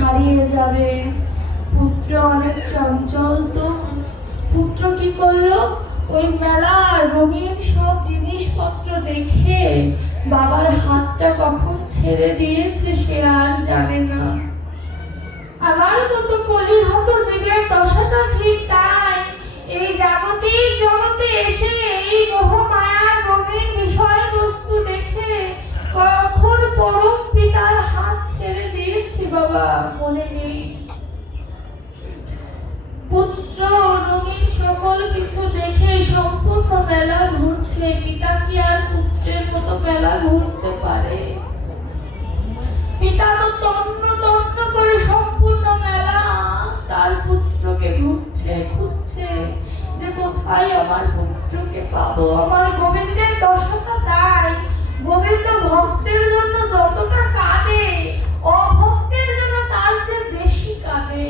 হারিয়ে যাবে। পুত্র অনেক চঞ্চল তো। পুত্র কি করল? ওই মেলার রঙিন সব জিনিসপত্র দেখে বাবার হাতটা কখন ছেড়ে দিয়েছে সে আর জানে না। আমার মতো কলিহত জীবের দশাটা ঠিক তাই। এই জাগতিক জগতে এসে এই মোহ মায়ার রঙিন বিষয়বস্তু দেখে কখন পরম পিতার হাত ছেড়ে দিয়েছি বাবা? মনে নেই। পুত্র, রঙিন সকল কিছু দেখে সম্পূর্ণ মেলা ঘুরছে। পিতা কি আর পুত্রের মতো মেলা ঘুরতে পারে? পিতা তো তন্ন তন্ন করে সম্পূর্ণ মেলা তার পুত্রকে ঘুরছে, খুঁজছে যে কোথায় আমার পুত্রকে পাবো? আমার গোবিন্দের দশাটা তাই গোবিন্দ ভক্তের জন্য যতটা কাঁদে অভক্তের জন্য তার চেয়ে বেশি কাঁদে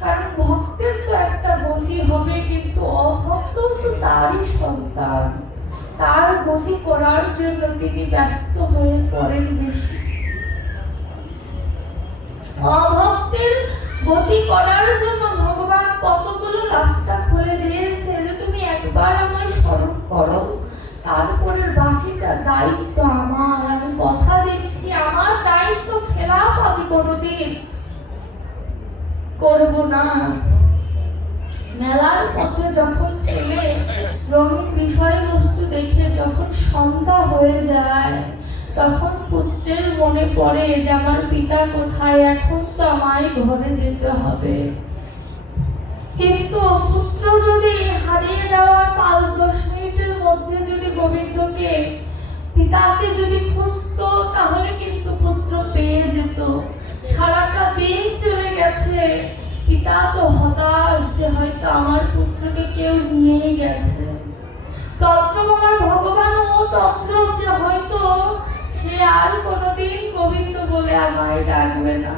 কারণ ভক্তের তো একটা গতি হবে কিন্তু অভক্ত তো তারই সন্তান গতি করার জন্য তিনি ব্যস্ত হয়ে পড়েন বেশি। অভক্তের গতি করার জন্য ভগবান কতগুলো রাস্তা খুলে দিয়েছে যে তুমি একবার আমায় স্মরণ করো। তারপরে বাকিটা দায়িত্ব আমার। আমি কথা দিচ্ছি, আমার দায়িত্ব খেলাপ আমি কোনোদিন করব না। মেলার পথে যখন ছেলে রঙিন বিষয়বস্তু দেখে যখন সন্ধ্যা হয়ে যায়, তখন পুত্রের মনে পড়ে যে আমার পিতা কোথায়, এখন তো আমায় ঘরে যেতে হবে। কিন্তু পুত্র যদি হারিয়ে যাওয়ার পাঁচ দশ মিনিটের মধ্যে যদি গোবিন্দকে, পিতাকে যদি খুঁজতো, তাহলে কিন্তু পুত্র পেয়ে যেত। সারাটা দিন চলে গেছে। পিতা তো হতাশ যে হয়তো আমার পুত্রকে কেউ নিয়ে গেছে। তত্র আমার ভগবানও তত্র যে হয়তো, সে আর কোনোদিন গোবিন্দ বলে আমায় ডাকবে না।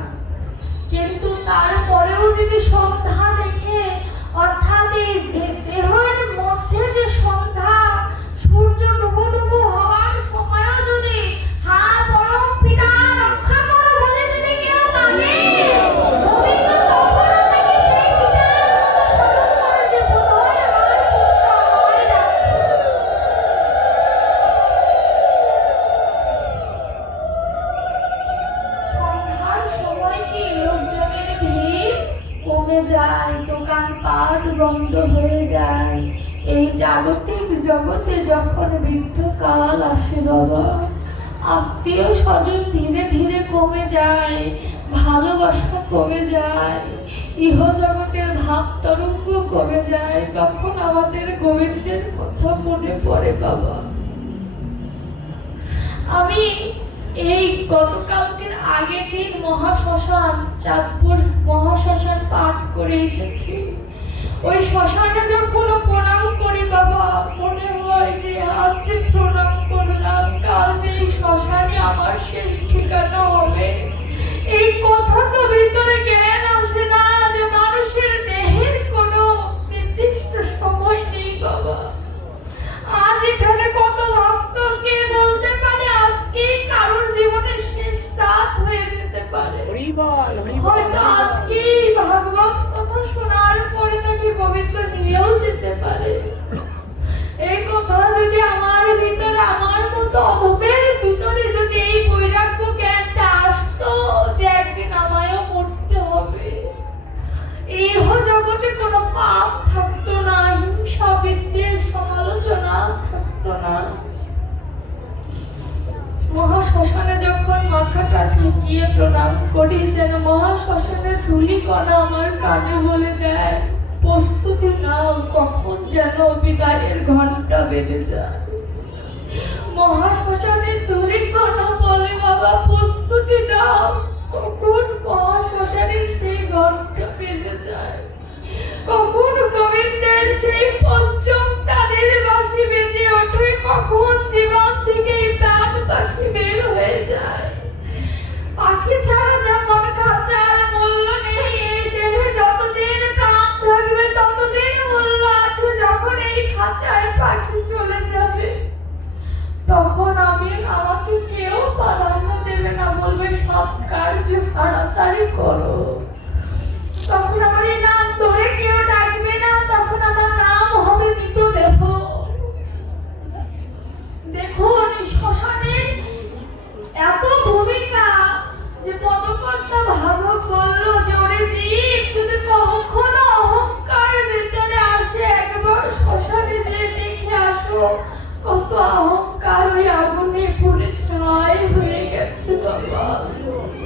কিন্তু তারপরেও যদি সন্ধ্যা দেখে, অর্থাৎ এই যে দেহের মধ্যে যে সন্ধ্যা যায় দোকানপাট বন্ধ হয়ে যায়। এই জাগতিক জগতে যখন বৃদ্ধকাল আসে বাবা, আত্মীয় স্বজন ধীরে ধীরে কমে যায়, ভালোবাসা কমে যায় ইহ জগতের ভাব তরঙ্গ কমে যায়, তখন আমাদের গোবিন্দের কথা মনে পড়ে বাবা। আমি এই গতকালকের আগের দিন মহাশ্মশান, চাঁদপুর মহাশ্মশান পাঠ করে এসেছি। ওই শ্মশানে যখন প্রণাম করি বাবা, মনে হয় যে আজ যে প্রণাম করলাম, কাল যে এই শ্মশানে আমার শেষ ঠিকানা হবে। এই কথা তো ভিতরে জ্ঞান আসে না যে মানুষের দেহের কোনো নির্দিষ্ট সময় নেই বাবা। আজ এখানে কত ভক্ত কে বলতে পারে আজকে কারোর জীবনের শেষ রাত হয়ে যেতে পারে হরিবল হরিবল হয়তো আজকে ভাগবত কথা শোনার পরে তাকে গোবিন্দ নিয়েও যেতে পারে। এই কথা যদি আমার ভিতরে, আমার মতো অধপের ভিতরে যদি এই বৈরাগ্য জ্ঞানটা আসতো যে একদিন আমায়ও মরতে হবে। ইহ জগতে কোনো পাপ থাকতো না, হিংসা, বিদ্বেষ, সমালোচনা থাকতো না। মহাশ্মশানে যখন মাথাটা ঠেকিয়ে প্রণাম করি, যেন মহাশ্মশানের ধুলি কণা আমার কানে বলে দেয়, প্রস্তুতি নাও, কখন যেন বিদায়ের ঘণ্টা বেজে যায়। মহাশ্মশানের ধুলি কণা বলে, বাবা, প্রস্তুতি নাও, কখন মহাশ্মশানের সেই ঘণ্টা বেজে যায়? কখন কার্য তাড়াতাড়ি করো। তখন আমার এই নাম ধরে কেউ ডাকবে না, তখন আমার নাম হবে মৃতদেহ। দেখুন শ্মশানের এত ভূমিকা যে পদকর্তা ভাব করল যে জীব, যদি কখনো অহংকার ভিতরে আসে, একবার শ্মশানে যে দেখে আসো, কত অহংকার ওই to the love.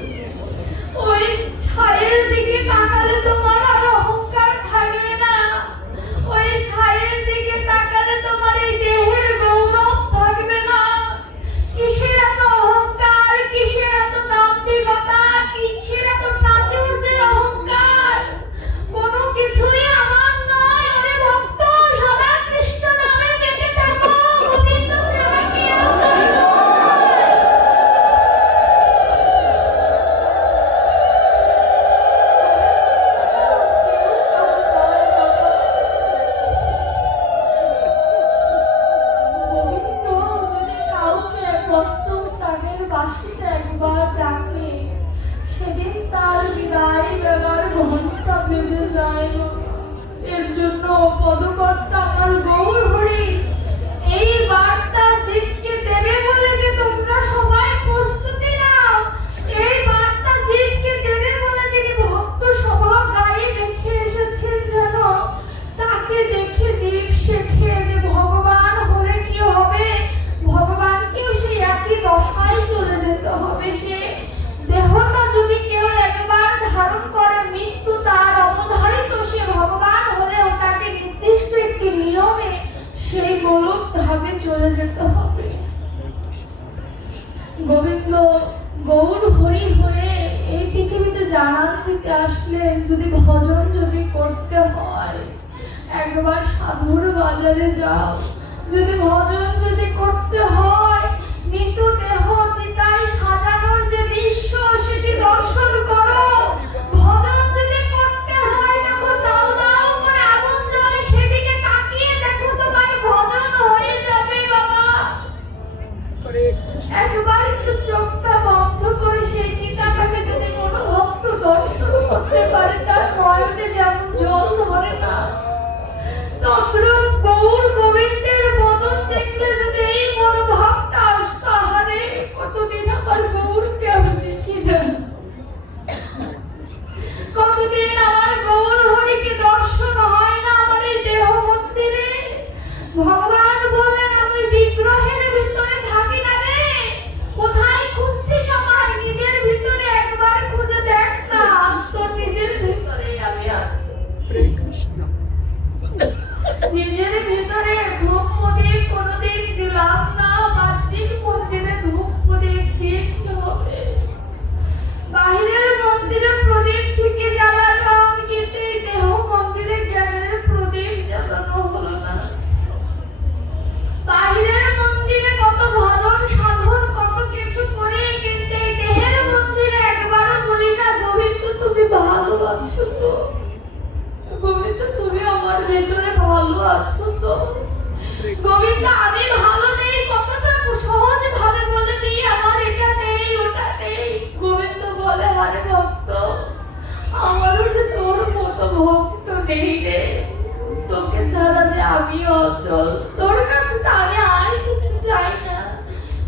ছাড়া যে আমি অচল। তোর কাছে তো আমি আর কিছু চাই না।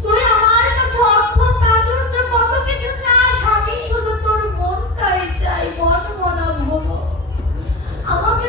তুই আমার কাছে অর্থ, প্রাচুর্য, কত কিছু চাস শুধু তোর মনটাই চাই মন ভব। আমাকে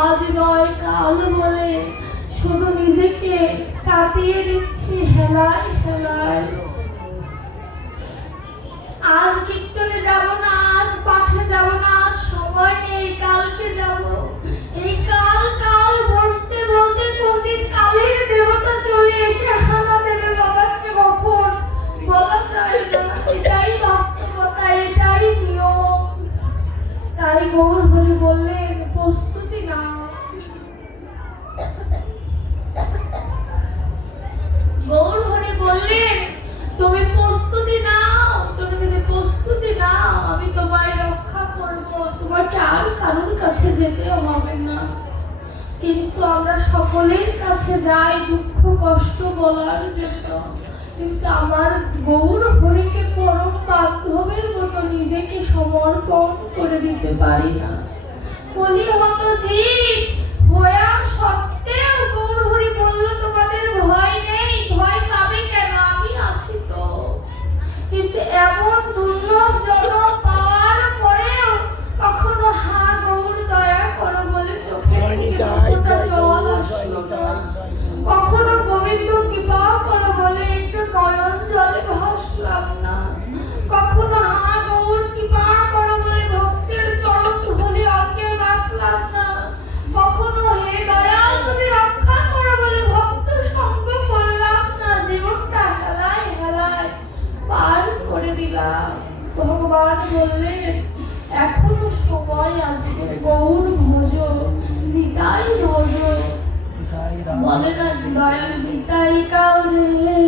আজ নয়, কাল বলে শুধু নিজেকে কাঁপিয়ে দিচ্ছি হেলায় হেলায়। আজ কীর্তনে যাব না, আজ পাঠে যাব না সময় নেই, কালকে যাব। এই কাল কাল বলতে বলতে কোনদিন কালের দেবতা চলে এসে হানা দেবে বাবাকে বপন বলা যায় না, এটাই বাস্তবতা, এটাই নিয়ম। তাই গৌর হরি বললেন, প্রস্তুতি বললেন তুমি প্রস্তুতি নাও, তুমি যদি প্রস্তুতি নাও, আমি তোমায় রক্ষা করব। তোমাকে আর কারোর কাছে যেতে হবে না। কিন্তু আমরা সকলের কাছে যাই দুঃখ, কষ্ট বলার জন্য। কিন্তু আমার গৌর হরিকে পরম বান্ধবের মতো নিজেকে সমর্পণ করে দিতে পারি না। বলি হতো জীব হয়া সত্ত্বেও গৌর হরি বলল তোমাদের ভয় নেই ভয় পাবে কেন আমি আছি তো কিন্তু এমন দুর্লভ জনক পাওয়ার পরেও কখনো হা গৌর দয়া করো বলে চোখের থেকে জল আসলো না। কখনো গোবিন্দ কৃপা করো বলে একটু নয়ন জলে ভাসলাম না কখনো হা গৌর কৃপা করো বলে ভক্তের চরণ ধরে অঙ্গে রাখলাম না কখনো হে দয়াল তুমি রক্ষা করো বলে ভক্ত সঙ্গ করলাম না জীবনটা হেলায় হেলায় পার করে দিলাম। ভগবান বললেন এখনও সময় আছে গৌর ভোজ নিতাই ভোজ। বলে না দয়াল গীতাই কাউরে।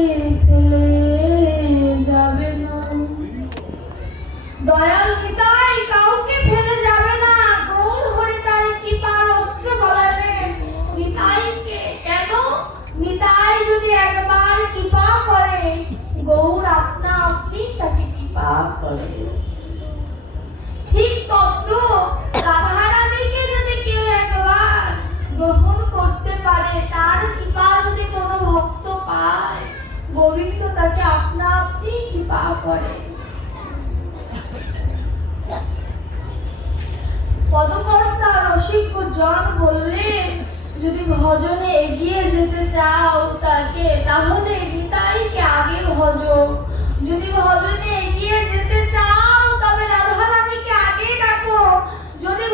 কৃপা করে পদকর্তা জন বললেন যদি ভজনে এগিয়ে যেতে চাও তাকে, তাহলে নিতাইকে আগে ভজ। যদি ভজনে এগিয়ে যেতে চাও, তবে রাধা রানীকে আগে ডাকো। যদি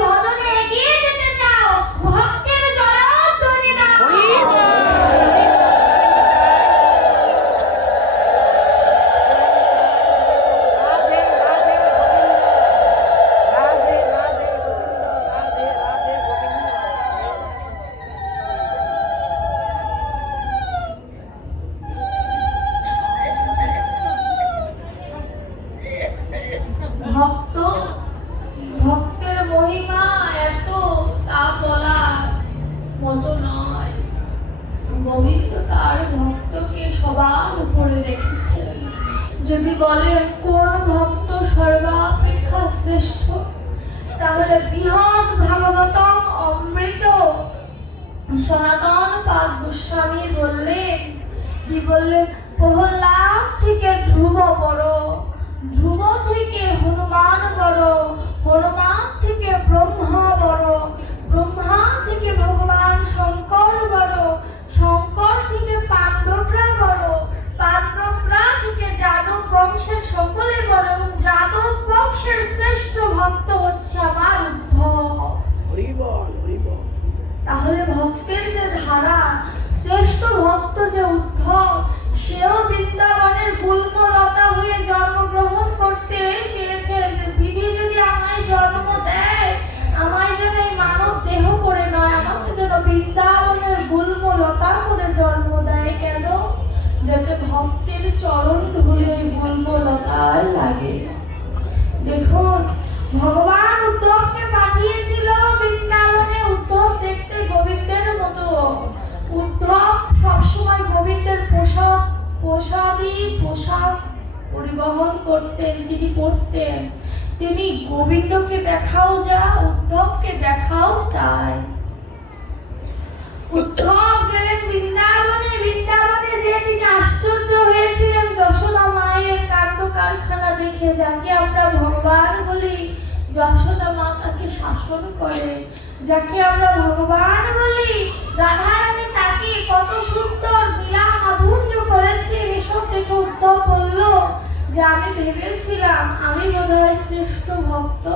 বংশের সকলে এবং যাদব বংশের শ্রেষ্ঠ ভক্ত হচ্ছে আমার উদ্ধব। তাহলে ভক্তের যে ধারা শ্রেষ্ঠ ভক্ত যে উদ্ধব সেও বৃন্দাবনের গুল্মলতা হয়ে জন্মগ্রহণ করতে চেয়েছেন যে বিধি যদি আমায় জন্ম দেয় আমায় যেন এই মানব দেহ করে নয় আমাকে যেন বৃন্দাবনের গুল্মলতা করে জন্ম দেয় কেন? যাতে ভক্তের চরণ ধুলে ওই গুল্মলতায় লাগে। দেখুন, ভগবান উদ্ধবকে পাঠিয়েছিল বৃন্দাবনে উদ্ধব দেখতে গোবিন্দের মতো। উদ্ধব সবসময় গোবিন্দের পোশাক পোশাকই পোশাক পরিবহন করতেন, তিনি করতেন। তিনি গোবিন্দকে দেখাও যা, উদ্ধবকে দেখাও তাই। বৃন্দাবনে বৃন্দাবনে যে তিনি আশ্চর্য হয়েছিলেন, যশোদা মায়ের কাণ্ড কারখানা দেখে যাকে আমরা ভগবান বলি, যশোদা মা তাকে শাসন করে। যাকে আমরা ভগবান বলি রাধা তাকে কত সুন্দর নীলা মাধুর্য করেছেন এসব দেখে উদ্ধব বলল, যে আমি ভেবেছিলাম, আমি বোধহয় শ্রেষ্ঠ ভক্ত।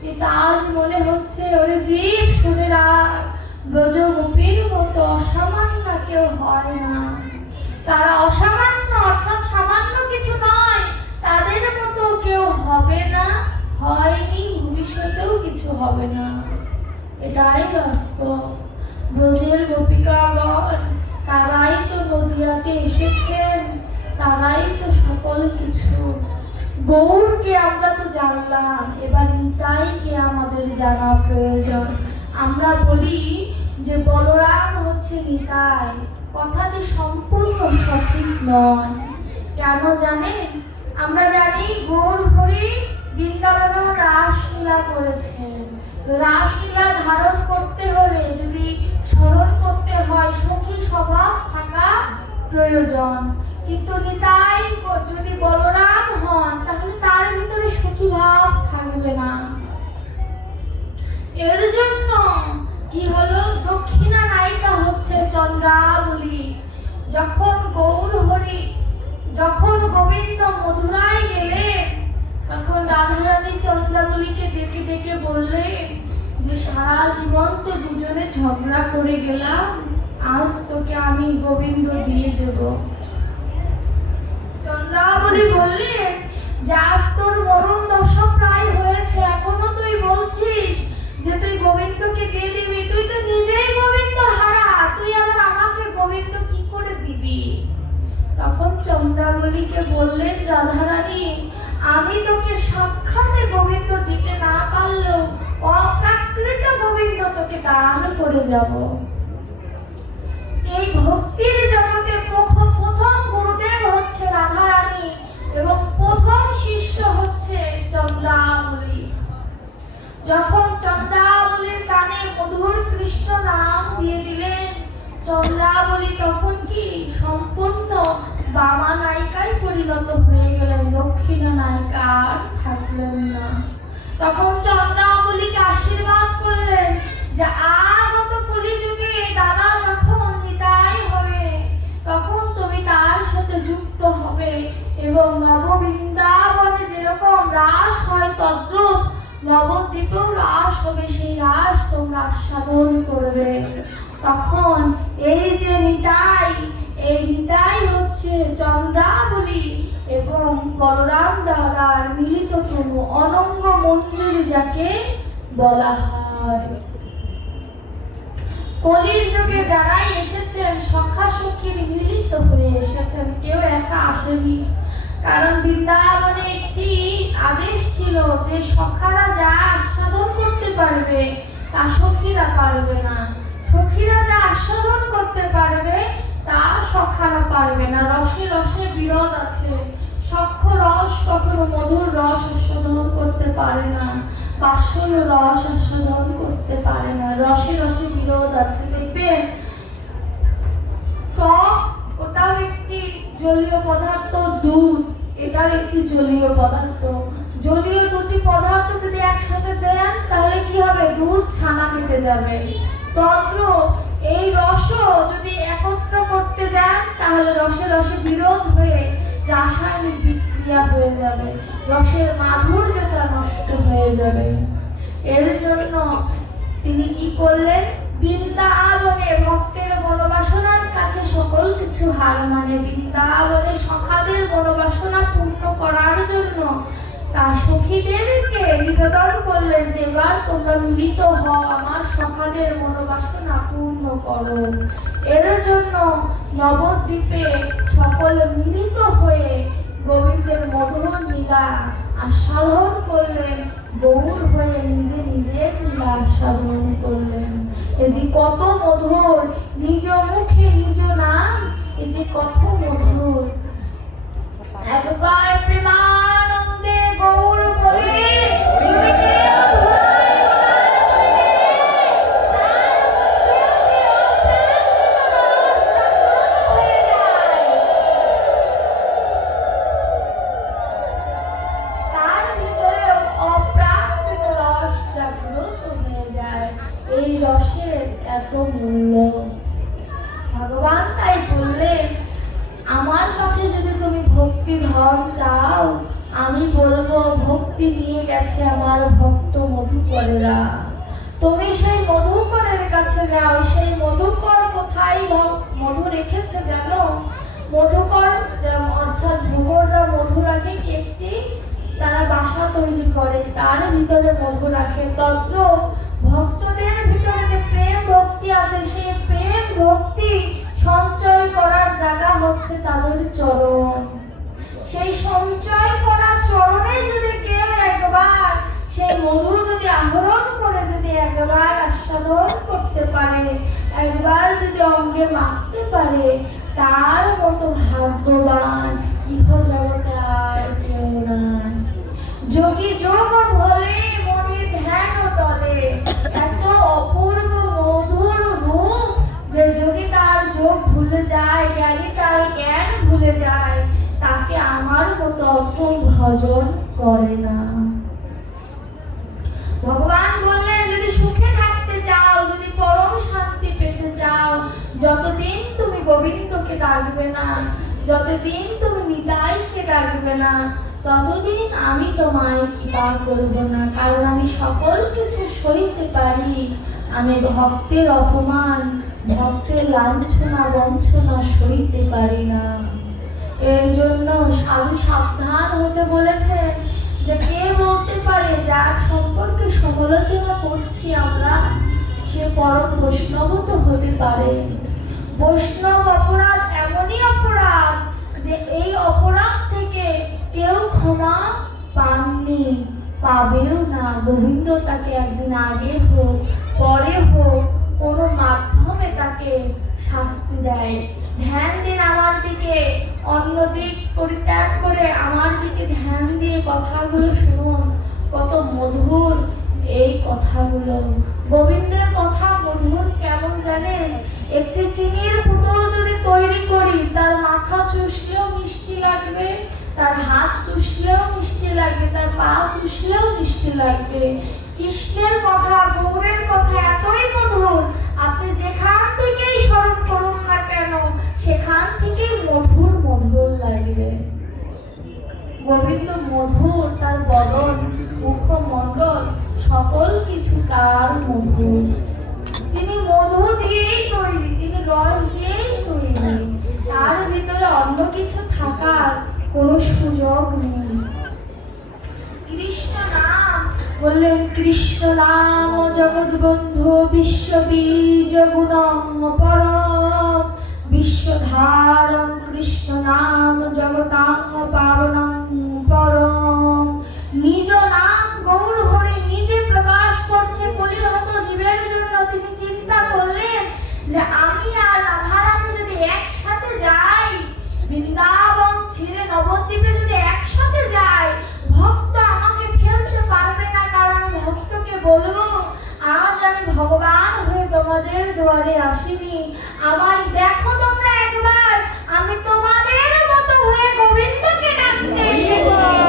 কিন্তু আজ মনে হচ্ছে, ওরে জীব, শুনে রাখ ব্রজগোপীর মতো অসামান্য কেউ হয় না। তারা অসামান্য অর্থাৎ সামান্য কিছু নয়, তাদের মতো কেউ হবে না, হয়নি, ভবিষ্যতেও কিছু হবে না। এটাই বাস্তব। ব্রজের গোপিকাগণ, তারাই তো নদিয়াতে এসেছেন, তারাই তো সকল কিছু। গৌরকে আমরা তো জানলাম, এবার নিতাইকে আমাদের জানা প্রয়োজন। আমরা বলি যে বলরাম হচ্ছে নিতাই। কথাটি সম্পূর্ণ সঠিক নয়। কেন জানেন? আমরা জানি গৌর হরি বৃন্দাবনেও রাসলীলা করেছেন। রাসলীলা ধারণ করতে হলে যদি স্মরণ করতে হয়, সখী স্বভাব থাকা প্রয়োজন। কিন্তু নিতাই যদি বলরাম হন, তাহলে তার ভিতরে সখী ভাব থাকবে না। এর জন্য কি হলো? দক্ষিণা নায়িকা হচ্ছে চন্দ্রাবলী। যখন গৌর হরি, যখন গোবিন্দ মধুরায় গেলেন, তখন রাধারানী চন্দ্রাবলীকে ডেকে ডেকে বললেন যে, সারা জীবন তো দুজনে ঝগড়া করে গেলাম, আজ তোকে আমি গোবিন্দ দিয়ে দেব। চন্দ্রাবলী বললেন, যে, আজ তোর মরণ দশা প্রায় হয়েছে, এখনও তুই বলছিস যে তুই গোবিন্দকে দিয়ে দিবি? তুই তো নিজেই গোবিন্দ হারা তুই আবার আমাকে গোবিন্দ কি করে দিবি? তখন চন্দ্রাবলীকে বললেন আমি তোকে সাক্ষাতে গোবিন্দ দিতে না পারলেও অপ্রাকৃত গোবিন্দ তোকে দান করে যাব। এই ভক্তির জগতে প্রথম প্রথম গুরুদেব হচ্ছে রাধারানী এবং প্রথম শিষ্য হচ্ছে চন্দ্রাবলী। যখন চন্দ্রাবলীর কানে মধুর কৃষ্ণ নাম দিয়ে দিলেন, চন্দ্রাবলী তখন কি সম্পূর্ণ বামা নায়িকায় পরিণত হয়ে গেলেন? দক্ষিণ নায়িকা আর থাকলেন না। তখন চন্দ্রাবলীকে আশীর্বাদ করলেন যে আগত কলিযুগে দাদা যখন নিতাই হবে, তখন তুমি তার সাথে যুক্ত হবে এবং নববৃন্দাবনে যেরকম রাস হয়, তদ্রুপ নবদ্বীপেও রাস হবে, সেই রাস তোমরা আস্বাদন করবে। তখন এই যে নিতাই, এই নিতাই হচ্ছে চন্দ্রাবলী এবং বলরাম দাদার মিলিত তনু অনঙ্গ মঞ্জুরি যাকে বলা হয়। কলির যুগে যারাই এসেছেন, সখা সখীর মিলিত হয়ে এসেছেন, কেউ একা আসেনি। কারণ বৃন্দাবনে একটি আদেশ ছিল যে সখারা যা আস্বাদন করতে পারবে, তা সখীরা পারবে না। সখীরা যা আস্বাদন করতে পারবে, তা সখারা পারবে না। রসে রসে বিরোধ আছে। সক্ষ রস কখনো মধুর রস আস্বাদন করতে পারে না। বাসল রস আস্বাদন করতে পারে না। রসে রসে বিরোধ আছে। দেখবেন, টক ওটাও জলীয় পদার্থ দুধ, এটাও একটি জলীয় পদার্থ। জলীয় দুটি পদার্থ যদি একসাথে দেন, তাহলে কি হবে? দুধ ছানা কেটে যাবে। তদ্র এই রসও যদি একত্র করতে যান, তাহলে রসে রসে বিরোধ হয়ে রাসায়নিক বিক্রিয়া হয়ে যাবে। রসের মাধুর্যতা নষ্ট হয়ে যাবে। এর জন্য তিনি কি করলেন? বৃন্দাবনে ভক্তের মনোবাসনার কাছে সকল কিছু হার মানে বৃন্দাবনে সখাদের মনোবাসনা পূর্ণ করার জন্য তার সখীদেরকে নিবেদন করলেন যে, এবার তোমরা মিলিত হও, আমার সখাদের মনোবাসনা পূর্ণ করো। এর জন্য নবদ্বীপে সকল মিলিত হয়ে গোবিন্দের মধুর নীলা আস্বাদন করলেন, গৌর হয়ে নিজে নিজে নীলা আস্বাদন করলেন। যে কত মধুর, নিজ মুখে নিজ নাম এ যে কত মধুর। একবার প্রেমানন্দে গৌর বলে ভগবান তাই বললেন, আমার কাছে যদি তুমি ভক্তি ধন চাও, আমি বলব, ভক্তি নিয়ে গেছে আমার ভক্ত মধুকরেরা। তুমি সেই মধুকরের কাছে যাও, সেই মধুকর কোথায় মধু রেখেছে জানো? মধুকর অর্থাৎ ভুবররা মধু রাখে একটি? তারা বাসা তৈরি করে, তার ভিতরে মধু রাখে। তত্র আছে সেই প্রেম ভক্তি সঞ্চয় করার জায়গা হচ্ছে তাদের চরণ। সেই সঞ্চয় করা চরণে যদি কেউ একবার সেই মধু যদি আহরণ করে যদি একবার আস্বাদন করতে পারে, একবার যদি অঙ্গে মাখতে পারে, তার মতো ভাগ্যবান ইহ জগতে আর কেউ নাই। যোগী যোগ ভলে মনে ধ্যান টলে এত অপূর্ব মধুর রূপ যে যোগী তার যোগ ভুলে যায় জ্ঞানী তার জ্ঞান ভুলে যায় তাকে আমার মতো অজ্ঞ ভজন করে না। ভগবান বললেন, যদি সুখে থাকতে চাও, যদি পরম শান্তি পেতে চাও, যতদিন তুমি গোবিন্দকে ডাকবে না, যতদিন তুমি নিতাইকে ডাকবে না, ততদিন আমি তোমায় কৃপা করব না, কারণ আমি সকল কিছু সইতে পারি। আমি ভক্তের অপমান, ভক্তের লাঞ্ছনা, বঞ্চনা সইতে পারি না। এর জন্য সাধু সাবধান হতে বলেছেন যে কে বলতে পারে, যার সম্পর্কে সমালোচনা করছি আমরা, সে পরম বৈষ্ণব তো হতে পারে। বৈষ্ণব অপরাধ এমনই অপরাধ যে এই অপরাধ থেকে কেউ ক্ষমা পাননি, পাবেও না। গোবিন্দ তাকে একদিন আগে হোক, পরে হোক কোনো মাধ্যমে তাকে শাস্তি দেয়। ধ্যান দিন আমার দিকে, অন্য দিক পরিত্যাগ করে আমার দিকে ধ্যান দিয়ে কথাগুলো শুনুন। কত মধুর এই কথাগুলো। গোবিন্দের কথা মধুর কেমন জানেন? একটি চিনির পুতুল যদি তৈরি করি, তার মাথা চুষলেও মিষ্টি লাগবে, তার হাত চুষলেও মিষ্টি লাগবে, তার পা চুষলেও মিষ্টি লাগবে। কৃষ্ণের কথা, গৌরের কথা এতই মধুর, আপনি যেখান থেকেই স্মরণ করুন না কেন, সেখান থেকেই মধুর মধুর লাগবে। গোবিন্দ মধুর, তার বদন, মুখমণ্ডল, সকল কিছু তার মধুর। তিনি মধু দিয়েই তৈরি, তিনি রস দিয়েই তৈরি। তার ভিতরে অন্য কিছু থাকার কোনো সুযোগ নেই। কৃষ্ণ নাম বললেন, কৃষ্ণ নাম জগৎ বন্ধু বিশ্ব বীজ গুণম পরম। বিশ্বধারম কৃষ্ণ নাম জগতাঙ্গ পাবনম পরম। নিজ নাম গৌর হরে নিজে প্রকাশ করছে কলিহত জীবের জন্য। তিনি চিন্তা করলেন যে আমি আর রাধারানী যদি একসাথে যাই, বৃন্দাবন ছেড়ে নবদ্বীপে যদি একসাথে যাই, ভক্ত আমাকে ফেলতে পারবে না ভক্তকে বলব আজ আমি ভগবান হয়ে তোমাদের দুয়ারে আসিনি। আমায় দেখো তোমরা একবার, আমি তোমাদের মতো হয়ে গোবিন্দকে ডাকতে এসেছি।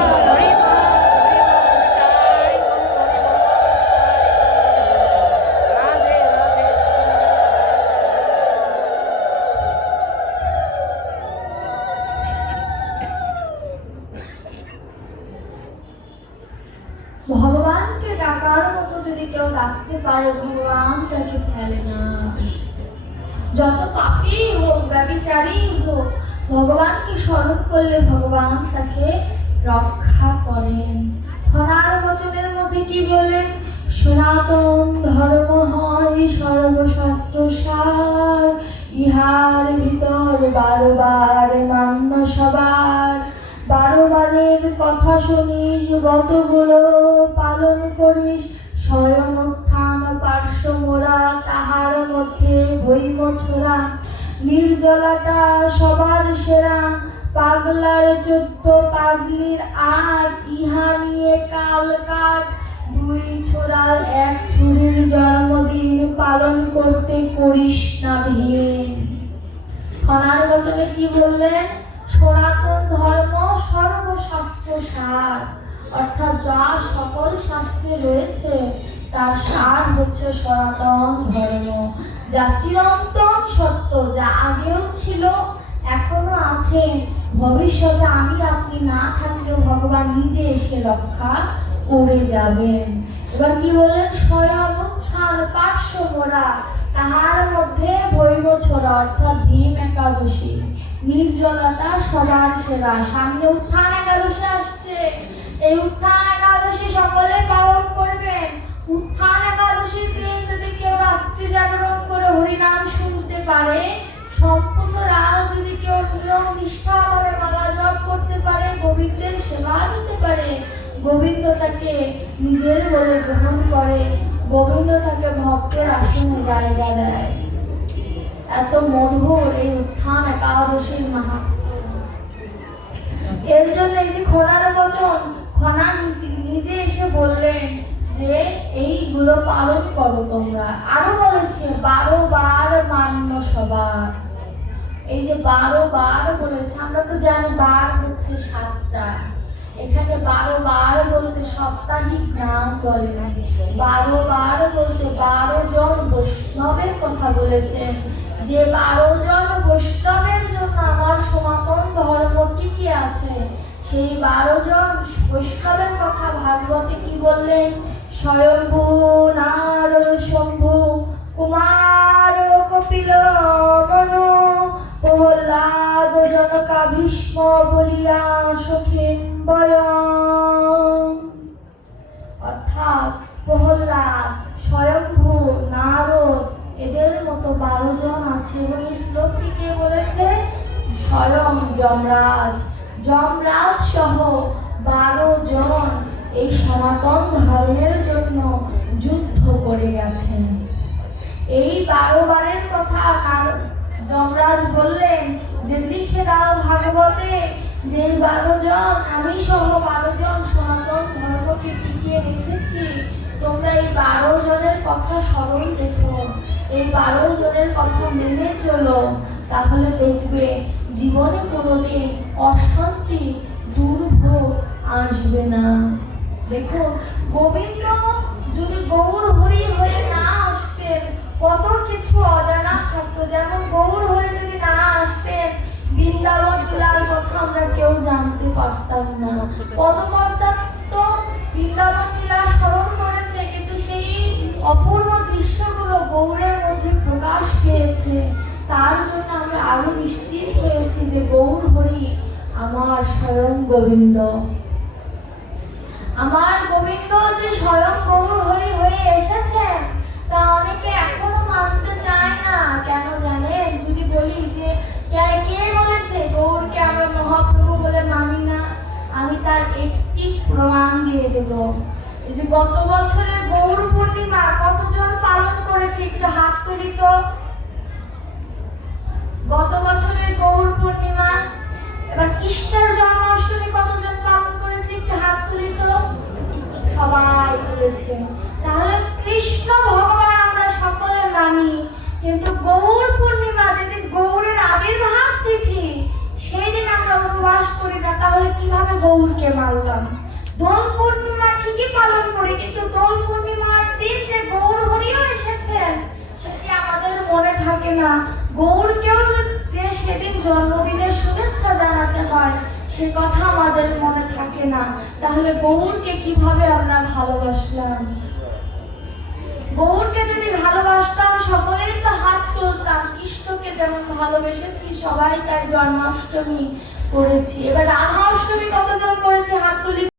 পাগলার যুদ্ধ, পাগলির আর ইহা নিয়ে কাল কাট দুই ছোড়ার এক ছুরির জন্মদিন পালন করতে করিস না ভিড় ফনার বচনে কি বললেন? সনাতন ধর্ম সর্বশাস্ত্র সার। অর্থাৎ যা সকল শাস্ত্রে রয়েছে, তার সার হচ্ছে সনাতন ধর্ম। যা চিরন্তন সত্য, যা আগেও ছিল, এখনও আছে। ভবিষ্যতে আমি আপনি না থাকলেও ভগবান নিজে এসে রক্ষা করে যাবেন। এবার কি বললেন? স্বয়ং উত্থান পার্শ্ব মোরা, তাহার মধ্যে ভৈব ছোড়া অর্থাৎ ভীম একাদশী। নির্জলাটা সবার সেরা। সামনে উত্থান একাদশী আসছে। এই উত্থান একাদশী সকলে পালন করবেন। উত্থান একাদশীর দিন যদি কেউ রাত্রি জাগরণ করে হরিনাম শুনতে পারে সম্পূর্ণ রাত যদি কেউ নিয়ম নিষ্ঠাভাবে মালা জপ করতে পারে, গোবিন্দের সেবা দিতে পারে, গোবিন্দ তাকে নিজের বলে গ্রহণ করে, গোবিন্দ তাকে ভক্তের আসনে জায়গা দেয়। এত মধুর এই উত্থান একাদশীর মাহাত্ম্য এর জন্য এই যে খনার বচন খনা নিজে এসে বললেন যে, এইগুলো পালন করো তোমরা। আরও বলেছে, বারো বার মান্য সবার। এই যে বারো, বার বলেছে, আমরা তো জানি বার হচ্ছে সাতটা। এখানে বারো, বার বলতে সাপ্তাহিক নাম বলে না। বারো, বার বলতে বারো জন বৈষ্ণবের কথা বলেছেন যে বারো জন বৈষ্ণবের জন্য আমার সনাতন ধর্ম টিকে আছে? সেই বারো জন বৈষ্ণবের কথা ভাগবতে কি বললেন? স্বয়ম্ভু বলিয়া সখিন বয়ম অর্থাৎ প্রহ্লাদ স্বয়ম্ভু নারদ এদের মতো বারো জন আছে এবং এই শ্লোকটিকে বলেছে। স্বয়ং যমরাজ যমরাজ সহ বারো জন এই সনাতন ধর্মের জন্য যুদ্ধ করে গেছেন। এই বারো বারের কথা যমরাজ বললেন যে লিখে দাও ভাগবতে, যে বারো জন, আমি সহ বারো জন সনাতন ধর্মকে টিকিয়ে রেখেছি। তোমরা এই বারো জনের কথা স্মরণ রেখো। এই বারো জনের কথা মেনে চলো। তাহলে দেখবে জীবনে কোনোদিন অশান্তি, দুর্ভোগ আসবে না। দেখুন গোবিন্দ যদি গৌর হরি হয়ে না আসতেন কত কিছু অজানা থাকতো, যেমন গৌর হরি যদি না আসতেন, বৃন্দাবন লীলার কথা আমরা কেউ জানতে পারতাম না। পদকর্তা তো বৃন্দাবন লীলা স্মরণ করেছে, কিন্তু সেই অপূর্ব দৃশ্যগুলো গৌরের মধ্যে প্রকাশ পেয়েছে। তার জন্য আমরা আরও নিশ্চিত হয়েছি যে গৌর হরি আমার স্বয়ং গোবিন্দ। আমার গোবিন্দ যে স্বয়ং গৌর হরি হয়ে এসেছেন তা অনেকে এখনও মানতে চায় না। কেন জানেন? যদি বলি আমি তার একটি প্রমাণ দিয়ে দেব। যে গত বছরের গৌর পূর্ণিমা কতজন পালন করেছে? একটু হাত তুলি তো। গত বছরের গৌর পূর্ণিমা, এবার কৃষ্ণের জন্মাষ্টমী কতজন পালন করেছে? একটু হাত তুলি তো। সবাই তুলেছে। তাহলে কৃষ্ণ ভগবান আমরা সকলে মানি, কিন্তু গৌর পূর্ণিমা যেদিন গৌরের আবির্ভাব তিথি সেই দিন আমরা উপবাস করি না, তাহলে কীভাবে গৌরকে মানলাম? দোল পূর্ণিমা ঠিকই পালন করি, কিন্তু দোল পূর্ণিমার দিন যে গৌর হরিও এসেছেন সেটি আমাদের মনে থাকে না। গৌরকেও যে সেদিন জন্মদিনের শুভেচ্ছা জানাতে হয়, সে কথা আমাদের মনে থাকে না। তাহলে গৌরকে কীভাবে আমরা ভালোবাসলাম? গৌরকে যদি ভালোবাসতাম সকলেই তো হাত তুলতাম। কৃষ্ণকে যেমন ভালোবেসেছি, সবাই তাই জন্মাষ্টমী করেছি। এবার রাধা অষ্টমী কতজন করেছে হাত তুলি?